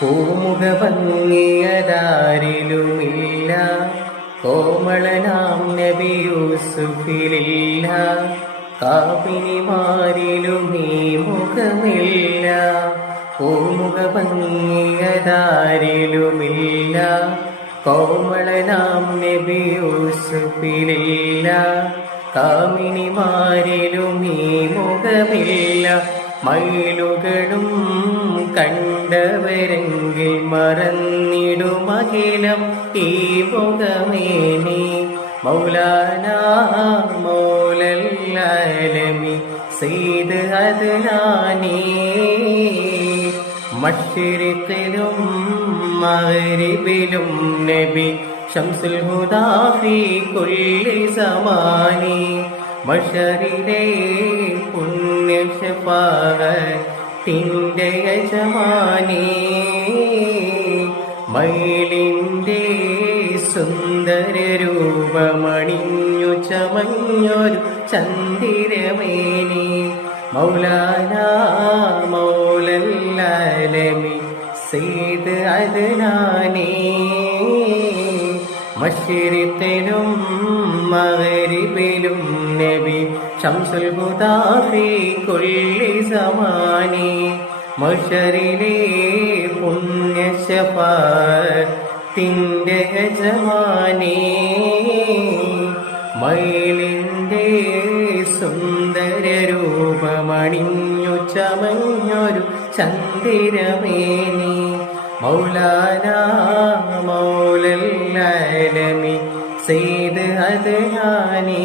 പൂമുഖ ഭംഗിയതാരിലുമില്ല, കോമളനാം നബി യൂസുഫിലില്ല, കാപിനിമാരിലും ഈ മുഖമില്ല. പൂമുഖ ഭംഗിയതാരിലുമില്ല, കോമളനാം നബി യൂസുഫിലില്ല, കാമിനിമാരിലും ഈ മുഖമില്ല. മയിലുകളും കണ്ടവരെങ്കിൽ മറന്നിടുമഖിലം ഈ മുഖമേനി. മൗലാന മൗലല്ലാലമി സെയ്ദ് അദ്നാനി. മശ്രിഖിലും മഗ്രിബിലും നബി ശംസുൽ ഹുദാ ഫീ കുല്ലി സമാനി. മശരിലെ പുണ്യ ശഫാഅത്തിന്റെ യജമാനി. മയിലിന്റെ സുന്ദര രൂപമണിഞ്ഞു ചമഞ്ഞൊരു ചന്ദിരമേനി. മൗലാന മൗലല്ലാലമി സെയ്ദ് അദ്നാനി. മശ്രിഖിലും മഗ്രിബിലും നബി ശംസുൽ ഹുദാ ഫീ കുല്ലി സമാനി. മശരിലെ പുണ്യ ശഫാഅത്തിന്റെ യജമാനി. മയിലിന്റെ സുന്ദര രൂപമണിഞ്ഞു ചമഞ്ഞൊരു ചന്ദിരമേനി. മൗലാന മൗലല്ലാലമി സെയ്ദ് അദ്നാനി.